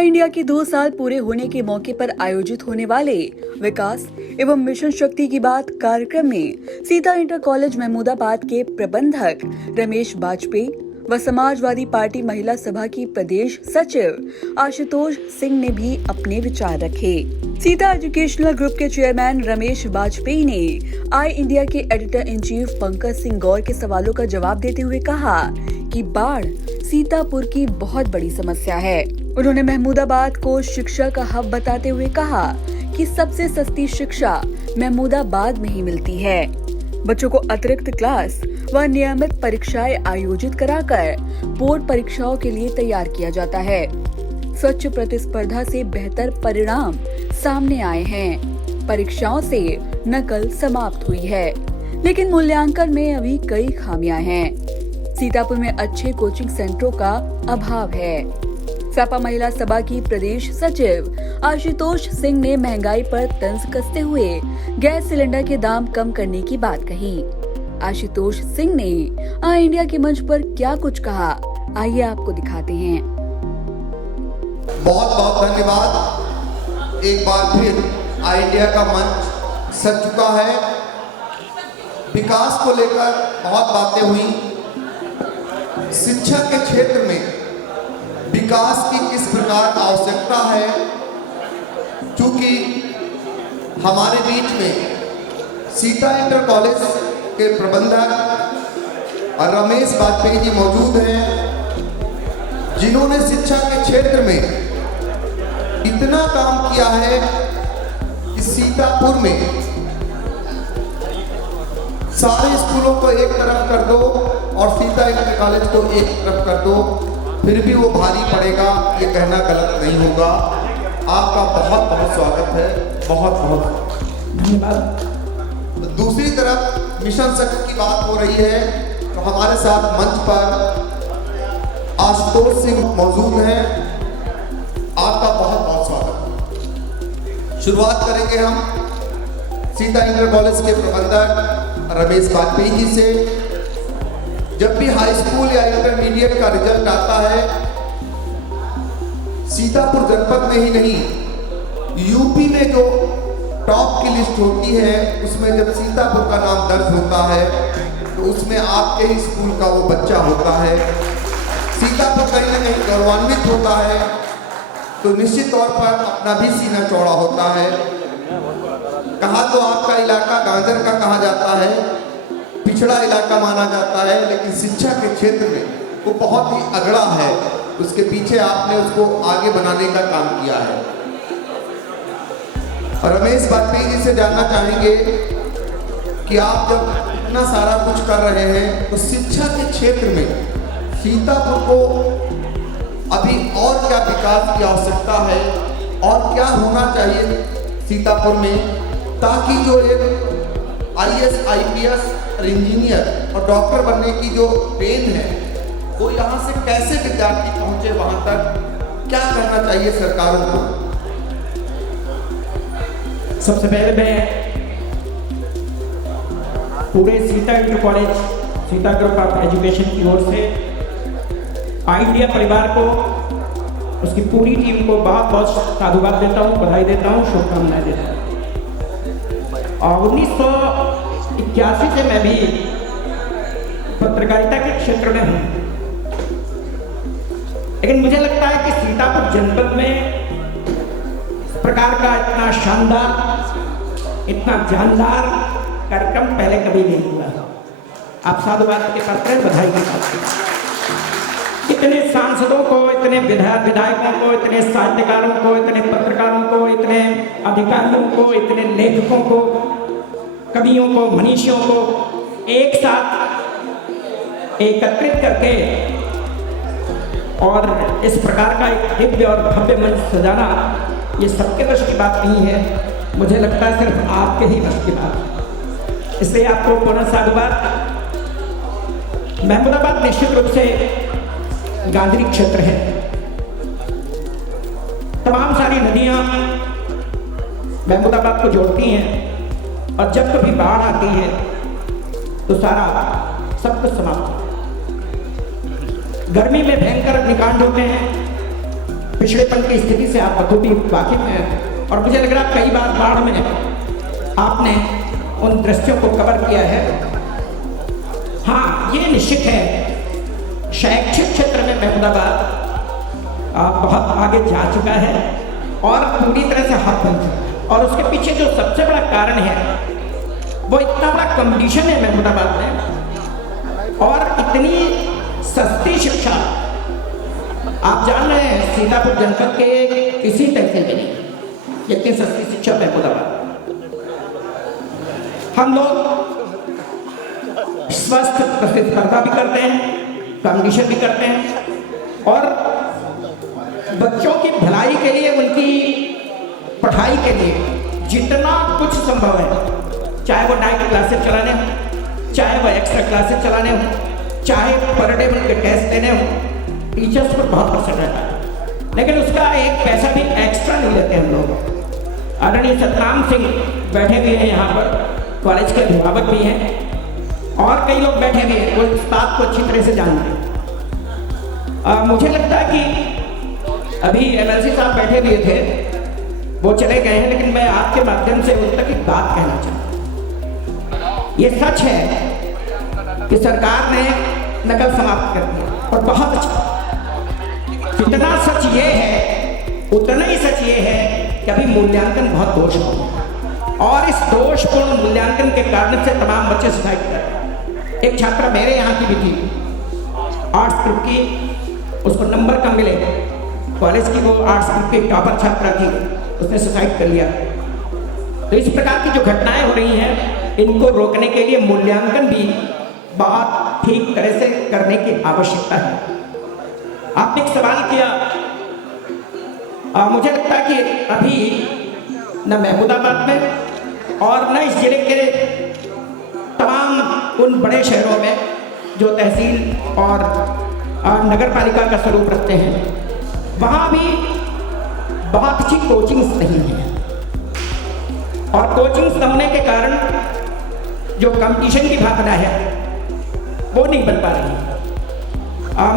आई India के 2 साल पूरे होने के मौके पर आयोजित होने वाले विकास एवं मिशन शक्ति की बात कार्यक्रम में सीता इंटर कॉलेज महमूदाबाद के प्रबंधक रमेश बाजपेयी व समाजवादी पार्टी महिला सभा की प्रदेश सचिव आशुतोष सिंह ने भी अपने विचार रखे। सीता एजुकेशनल ग्रुप के चेयरमैन रमेश बाजपेयी ने आई इंडिया के editor in chief Pankaj Singh Gaur के सवालों का जवाब देते हुए कहा कि बाढ़ सीतापुर की बहुत बड़ी समस्या है। उन्होंने महमूदाबाद को शिक्षा का हब बताते हुए कहा कि सबसे सस्ती शिक्षा महमूदाबाद में ही मिलती है। बच्चों को अतिरिक्त क्लास व नियमित परीक्षाएं आयोजित कराकर बोर्ड परीक्षाओं के लिए तैयार किया जाता है। स्वच्छ प्रतिस्पर्धा से बेहतर परिणाम सामने आए हैं। परीक्षाओं से नकल समाप्त हुई है, लेकिन मूल्यांकन में अभी कई खामियां हैं। सीतापुर में अच्छे कोचिंग सेंटरों का अभाव है। सपा महिला सभा की प्रदेश सचिव आशुतोष सिंह ने महंगाई पर तंज कसते हुए गैस सिलेंडर के दाम कम करने की बात कही। आशुतोष सिंह ने आई इंडिया के मंच पर क्या कुछ कहा, आइए आपको दिखाते हैं। बहुत बहुत धन्यवाद। एक बार फिर आई इंडिया का मंच सज चुका है। विकास को लेकर बहुत बातें हुई। शिक्षा के क्षेत्र में विकास की किस प्रकार आवश्यकता है, क्योंकि हमारे बीच में सीता इंटर कॉलेज के प्रबंधक रमेश बाजपेयी जी मौजूद हैं, जिन्होंने शिक्षा के क्षेत्र में इतना काम किया है कि सीतापुर में सारे स्कूलों को एक तरफ कर दो और सीता इंटर कॉलेज को एक तरफ कर दो, फिर भी वो भारी पड़ेगा, ये कहना गलत नहीं होगा। आपका बहुत बहुत स्वागत है, बहुत बहुत धन्यवाद। दूसरी तरफ मिशन शक्ति की बात हो रही है, तो हमारे साथ मंच पर आशुतोष सिंह मौजूद हैं। आपका बहुत बहुत स्वागत। शुरुआत करेंगे हम सीता इंटर कॉलेज के प्रबंधक रमेश बाजपेयी जी से। जब भी हाई स्कूल या इंटरमीडिएट का रिजल्ट आता है, सीतापुर जनपद में ही नहीं यूपी में जो टॉप की लिस्ट होती है, उसमें जब सीतापुर का नाम दर्ज होता है तो उसमें आपके ही स्कूल का वो बच्चा होता है। सीतापुर कहीं ना कहीं गौरवान्वित होता है, तो निश्चित तौर पर अपना भी सीना चौड़ा होता है। कहा तो आपका इलाका गाजर का कहा जाता है, पिछड़ा इलाका माना जाता है, लेकिन शिक्षा के क्षेत्र में वो बहुत ही अगड़ा है। उसके पीछे आपने उसको आगे बनाने का काम किया है। रमेश बाजपेयी जी से जानना चाहेंगे कि आप जब इतना सारा कुछ कर रहे हैं, तो शिक्षा के क्षेत्र में सीतापुर को अभी और क्या विकास की आवश्यकता है और क्या होना चाहिए सीतापुर में, ताकि जो एक IAS, IPS, इंजीनियर और डॉक्टर बनने की जो ट्रेन है, वो यहाँ से कैसे विद्यार्थी पहुंचे वहां तक, क्या करना चाहिए सरकारों को? सबसे पहले मैं पूरे Sita inter college, Sita group of education की ओर से आई इंडिया परिवार को, उसकी पूरी टीम को बहुत बहुत साधुवाद देता हूँ, बधाई देता हूँ, शुभकामनाएं देता हूँ। और 1981 से मैं भी पत्रकारिता के क्षेत्र में हूँ, लेकिन मुझे लगता है कि सीतापुर जनपद में इस प्रकार का इतना शानदार, इतना जानदार कार्यक्रम पहले कभी नहीं हुआ। आप साधुवाद के पात्र हैं, बधाई के पात्र हैं। इतने सांसदों को, इतने विधायकों को, इतने साहित्यकारों को, इतने पत्रकारों को, इतने अधिकारियों को, इतने लेखकों को, कवियों को, मनीषियों को एक साथ एकत्रित करके और इस प्रकार का एक दिव्य और भव्य मंच सजाना, ये सबके वश की बात नहीं है। मुझे लगता है सिर्फ आपके ही वश की बात है। इसलिए आपको पुनः साधुवाद। महमूदाबाद निश्चित रूप से गांधी क्षेत्र है। तमाम सारी नदियां महमूदाबाद को जोड़ती हैं, और जब कभी बाढ़ आती है तो सारा सब कुछ समाप्त। गर्मी में भयंकर अग्निकांड होते हैं, पिछड़ेपन की स्थिति से आप बखूबी वाकिफ हैं और मुझे लग रहा कई बार बाढ़ में आपने उन दृश्यों को कवर किया है। हाँ, ये निश्चित है शैक्षिक क्षेत्र में महमूदाबाद बहुत आगे जा चुका है और पूरी तरह से हब बन चुका है। और उसके पीछे जो सबसे बड़ा कारण है वो इतना बड़ा कंपटीशन है महमूदाबाद में और इतनी सस्ती शिक्षा। आप जान रहे हैं सीतापुर जनपद के किसी तहसील में नहीं इतनी सस्ती शिक्षा महमूदाबाद। हम लोग स्वस्थ प्रतिस्पर्धा भी करते हैं, कंपटीशन भी करते हैं और बच्चों की भलाई के लिए, उनकी पढ़ाई के लिए जितना कुछ संभव है, चाहे वो नाइट क्लासेस चलाने हो, चाहे वो एक्स्ट्रा क्लासेस चलाने हो, चाहे पर डे उनके टेस्ट देने हो, टीचर्स पर बहुत असर रहता है। लेकिन उसका एक पैसा भी एक्स्ट्रा नहीं लेते हम लोग। आदरणीय सतनाम सिंह बैठे हुए हैं यहाँ पर, कॉलेज के अभिभावक भी हैं और कई लोग बैठे हुए हैं, वो इस बात को अच्छी तरह से जानते हैं। मुझे लगता है कि अभी एमएलसी साहब बैठे हुए थे, वो चले गए हैं, लेकिन मैं आपके माध्यम से उन तक एक बात कहना चाहता हूँ। ये सच है कि सरकार ने नकल समाप्त कर दिया और बहुत अच्छा। जितना सच ये है उतना ही सच ये है कि अभी मूल्यांकन बहुत दोषपूर्ण है और इस दोषपूर्ण मूल्यांकन के कारण से तमाम बच्चे सुसाइड कर रहे हैं। एक छात्रा मेरे यहाँ की भी थी, आर्ट्स ग्रुप की, उसको नंबर कम मिले, कॉलेज की वो आर्ट्स ग्रुप की टॉपर छात्रा थी, उसने सुसाइड कर लिया। तो इस प्रकार की जो घटनाएं हो रही हैं, इनको रोकने के लिए मूल्यांकन भी बहुत ठीक तरह से करने की आवश्यकता है। आपने एक सवाल किया, मुझे लगता है कि अभी न महमूदाबाद में और न इस जिले के तमाम उन बड़े शहरों में जो तहसील और नगर पालिका का स्वरूप रखते हैं, वहाँ भी बहुत अच्छी कोचिंग्स नहीं है और कोचिंग्स न होने के कारण जो कंपटीशन की भावना है वो नहीं बन पा रही।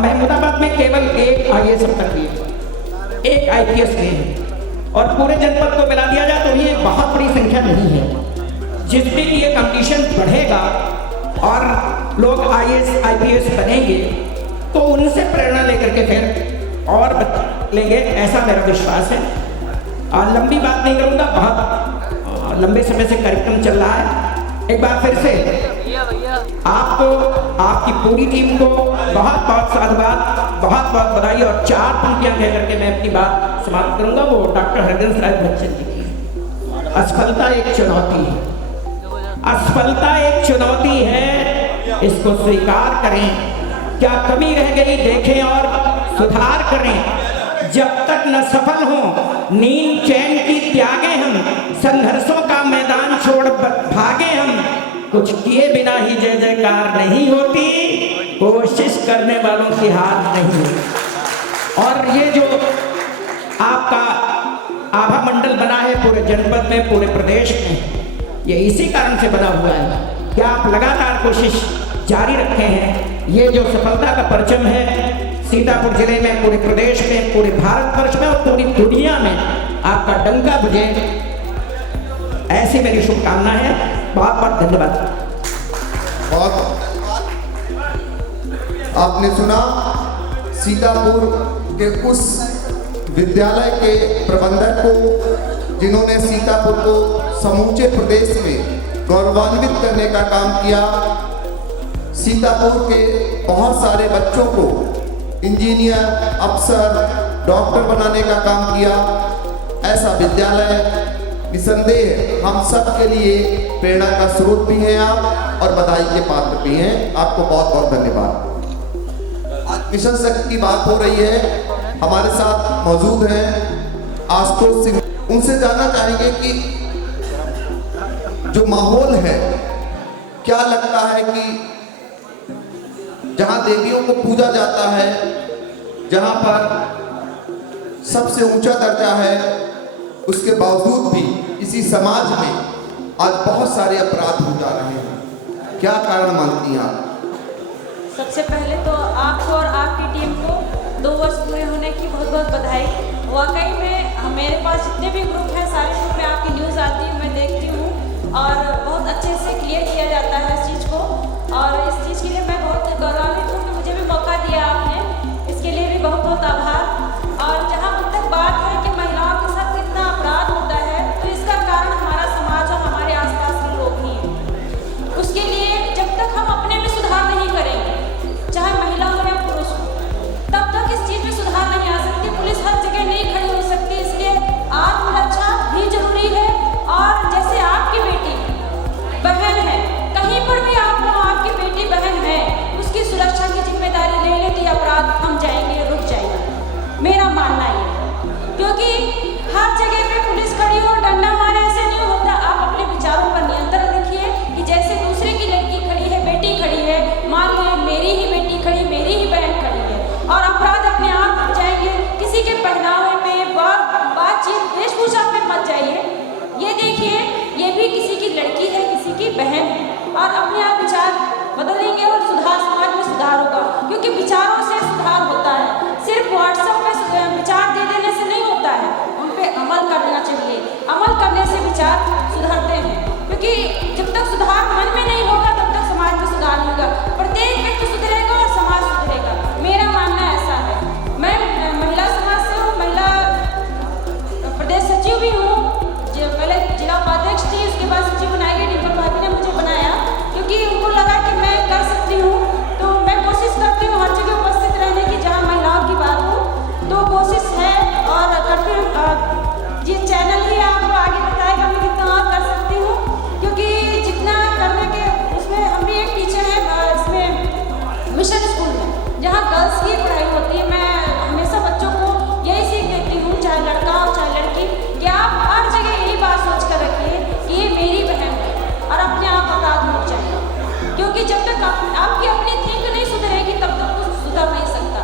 महमूदाबाद में केवल एक IAS अब तक है, एक IPS में है और पूरे जनपद को मिला दिया जाए तो ये बहुत बड़ी संख्या नहीं है। जिस दिन ये कंपटीशन बढ़ेगा और लोग IAS IPS बनेंगे तो उनसे प्रेरणा लेकर के फिर और लेंगे, ऐसा मेरा विश्वास है। लंबी बात नहीं करूँगा, बहुत लंबे समय से कार्यक्रम चल रहा है। एक बार फिर से आपको, आपकी पूरी टीम को बहुत बहुत साधुवाद, बहुत बहुत बधाई और 4 पंक्तियां कह करके मैं अपनी बात समाप्त करूंगा। वो डॉक्टर हरवंश राय बच्चन जी की, असफलता एक चुनौती है, असफलता एक चुनौती है, इसको स्वीकार करें। क्या कमी रह गई देखें और सुधार करें। जब तक न सफल हो नींद चैन की त्यागे हम, संघर्षों का मैदान छोड़ भागे हम, कुछ किए बिना ही जय जयकार नहीं होती, कोशिश करने वालों की हार नहीं। और ये जो आपका आभा मंडल बना है पूरे जनपद में, पूरे प्रदेश में, ये इसी कारण से बना हुआ है कि आप लगातार कोशिश जारी रखे हैं। ये जो सफलता का परचम है सीतापुर जिले में, पूरे प्रदेश में, पूरे भारतवर्ष में और पूरी दुनिया में आपका डंका बजे, ऐसी मेरी शुभकामना है। बहुत बहुत धन्यवाद। बहुत आपने सुना सीतापुर के उस विद्यालय के प्रबंधक को जिन्होंने सीतापुर को समूचे प्रदेश में गौरवान्वित करने का काम किया। सीतापुर के बहुत सारे बच्चों को इंजीनियर, अफसर, डॉक्टर बनाने का काम किया। ऐसा विद्यालय निसंदेह हम सब के लिए प्रेरणा का स्रोत भी हैं आप और बधाई के पात्र भी हैं। आपको बहुत बहुत धन्यवाद। आज मिशन शक्ति की बात हो रही है, हमारे साथ मौजूद हैं आशुतोष सिंह। उनसे जानना चाहेंगे कि जो माहौल है, क्या लगता है कि जहां देवियों को पूजा जाता है, जहां पर सबसे ऊंचा दर्जा है, उसके बावजूद भी इसी समाज में आज बहुत सारे अपराध हो जा रहे हैं। क्या कारण मानती हैं आप? सबसे पहले तो आपको और आपकी टीम को 2 वर्ष पूरे होने की बहुत बहुत बधाई। वाकई में मेरे पास जितने भी ग्रुप हैं सारे ग्रुप में आपकी न्यूज़ आती है, मैं देखती हूँ और बहुत अच्छे से क्लियर किया जाता है इस चीज़ को। और इस चीज़ के लिए मैं बहुत गौरवान्वित हूँ कि मुझे भी मौका दिया आपने, इसके लिए भी बहुत बहुत आभार। और जहाँ तक बात है कि महिलाओं के साथ कितना अपराध होता है, तो इसका कारण हमारा समाज और हमारे आसपास के लोग ही हैं। उसके लिए जब तक हम अपने में सुधार नहीं करेंगे, चाहे महिला हो या पुरुष हो, तब तक इस चीज़ में सुधार नहीं आ सकती। पुलिस हर जगह नहीं खड़ी हो सकती, इसलिए आत्मरक्षा भी जरूरी है। और जैसे आपकी बेटी बहन है, कहीं पर भी आप हो, आपकी बेटी बहन है, उसकी सुरक्षा की जिम्मेदारी ले ले तो ये अपराध थम जाएंगे, रुक जाएंगे, मेरा मानना ये है। क्योंकि हर जगह पे पुलिस खड़ी हो, डंडा मारे, ऐसे नहीं होता। आप अपने विचारों पर नियंत्रण रखिए कि जैसे दूसरे की लड़की खड़ी है, बेटी खड़ी है, मान लो मेरी ही बेटी खड़ी, मेरी ही बहन खड़ी है, और अपराध अपने आप थम जाएंगे। किसी के पहनावे पे, बातचीत, वेशभूषा पे मत जाइए। ये देखिए, ये भी किसी की लड़की है, किसी की बहन है, और अपने आप विचार बदलेंगे और सुधार, समाज में सुधार होगा। क्योंकि विचारों से सुधार होता है, सिर्फ व्हाट्सएप पे विचार दे देने से नहीं होता है, उन पे अमल करना चाहिए। अमल करने से विचार सुधरते हैं, क्योंकि जब तक सुधार मन में नहीं होगा तब तक समाज में सुधार नहीं होगा। प्रत्येक व्यक्ति सुधरेगा और समाज सुधरेगा, मेरा मानना ऐसा है। मैं महिला समाज से हूँ, महिला प्रदेश सचिव भी हूँ, पहले जिला उपाध्यक्ष थी, उसके बाद सचिव बनाई गई। डिम्पल भाभी ने मुझे बनाया क्योंकि उनको लगा कि मैं कर सकती हूँ। तो मैं कोशिश करती हूँ हर जगह उपस्थित रहने की जहाँ महिलाओं की बात हो, तो कोशिश है और करती हूँ। ये चैनल ही आपको आगे बताएगा मैं कितना और कर सकती हूँ, क्योंकि जितना करने के उसमें हम भी एक टीचर हैं इसमें मिशन स्कूल में, जहाँ गर्ल्स की पढ़ाई होती है। मैं हमेशा बच्चों को यही सीख देती हूँ, चाहे लड़का हो चाहे लड़की, कि आप हर जगह यही बात सोच कर रखिए कि ये मेरी बहन है, और अपने आप अपराध रुक जाएगा। क्योंकि जब तक आपकी अपनी थिंक नहीं सुधरेगी तब तक कुछ सुधर नहीं सकता।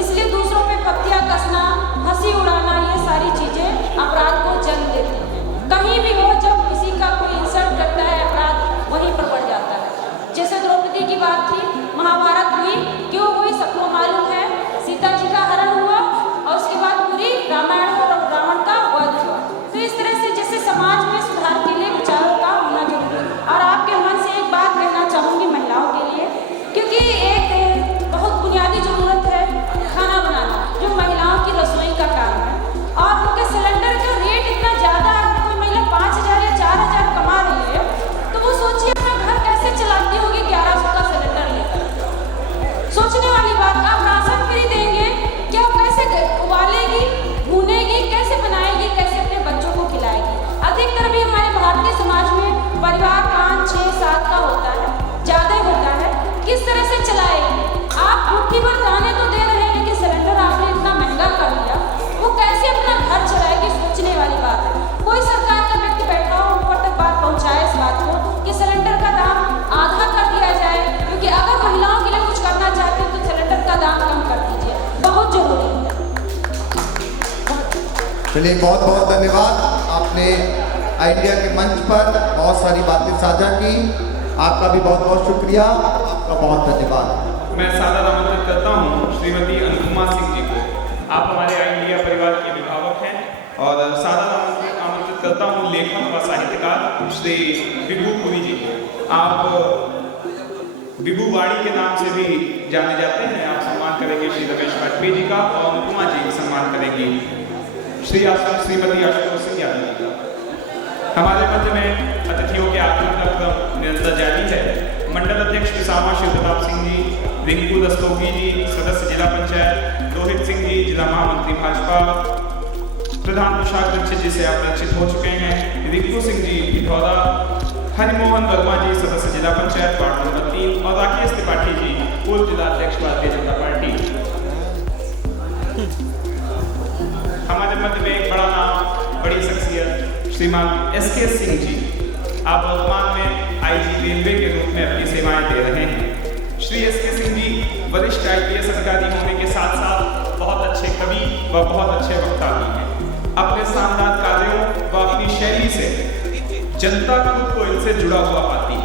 इसलिए दूसरों पे पत्तियाँ कसना, हंसी उड़ाना, ये सारी चीज़ें अपराध को जन्म देती हैं। कहीं भी हो, जब किसी का कोई इंसल्ट करता है, अपराध वहीं पर बढ़ जाता है। जैसे द्रौपदी की बात थी, महाभारत हुई, क्यों हुई सबको मालूम है। सीता जी का हरण हुआ और उसके बाद पूरी रामायण और रावण का वध हुआ। तो इस तरह से जैसे समाज में सुधार के लिए विचारों का होना जरूरी है। और आपके मन से एक बात कहना चाहूँगी महिलाओं के लिए, क्योंकि एक बहुत बुनियादी जरूरत है खाना बनाना, जो महिलाओं की रसोई का काम है। और उनके सिलेंडर का रेट इतना ज़्यादा है, कोई महिला 5,000 या 4,000 कमा रही है, तो वो सोचिए अपना घर कैसे चलाती होगी 1100 का सिलेंडर लेकर। सोचने वाली बात। आप राशन फ्री देंगे, क्या कैसे उबालेगी, भूनेगी, कैसे बनाएगी, कैसे अपने बच्चों को खिलाएगी। अधिकतर भी हमारे भारतीय समाज में परिवार 5, 6, 7 का होता है, ज़्यादा होता है। किस तरह से चलाएगी? आप मुट्ठी भर दाने तो दे रहे हैं, लेकिन सिलेंडर आपने इतना महंगा कर दिया, वो कैसे अपना घर चलाएगी? सोचने वाली बात है। कोई सरकार का व्यक्ति बैठा हो, ऊपर तक बात पहुँचाए इस बात को कि सिलेंडर का दाम आधा कर दिया जाए, क्योंकि अगर महिलाओं के लिए कुछ करना चाहते हैं तो सिलेंडर का दाम कम कर दीजिए, बहुत जरूरी है। चलिए, बहुत बहुत धन्यवाद। आपने आइडिया के मंच पर बहुत सारी बातें साझा की, आपका भी बहुत बहुत शुक्रिया, आपका बहुत धन्यवाद। मैं सादर आमंत्रित करता हूँ श्रीमती अनुपमा सिंह जी को। आप हमारे आइडिया परिवार के अभिभावक हैं। और सादर आमंत्रित करता हूँ लेखक व साहित्यकार श्री विभू पुरी जी को। आप विभू वाड़ी के नाम से भी जाने जाते हैं। आप सम्मान करेंगे श्री रमेश वाजपेयी जी का, और अनुपमा जी सम्मान करेंगी श्रीमती आशुतोष सिंह यादव जी का। हमारे मध्य में अतिथियों के आगमन का क्रम निरंतर जारी है। मंडल अध्यक्ष पिसामा शिव प्रताप सिंह जी, रिंकू दस्तोगी जी, सदस्य जिला पंचायत, रोहित सिंह जी, जिला महामंत्री भाजपा, प्रधान कोषाध्यक्ष जी से आप परिचित हो चुके हैं, रिंकू सिंह जी पिथौरा, हरिमोहन वर्मा जी, सदस्य जिला पंचायत वार्ड नंबर 3, और राकेश त्रिपाठी जी, पूर्व जिला अध्यक्ष भारतीय जनता पार्टी। हमारे मध्य में एक बड़ा नाम, बड़ी शख्सियत श्रीमान SK सिंह जी। आप वर्तमान में IG रेलवे के रूप में अपनी सेवाएं दे रहे हैं। श्री SK सिंह जी वरिष्ठ IPS अधिकारी होने के साथ साथ बहुत अच्छे कवि व बहुत अच्छे वक्ता भी हैं। अपने शानदार कार्यों व अपनी शैली से जनता खुद को इनसे जुड़ा हुआ पाती है।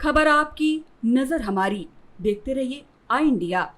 खबर आपकी, नजर हमारी। देखते रहिए आई इंडिया।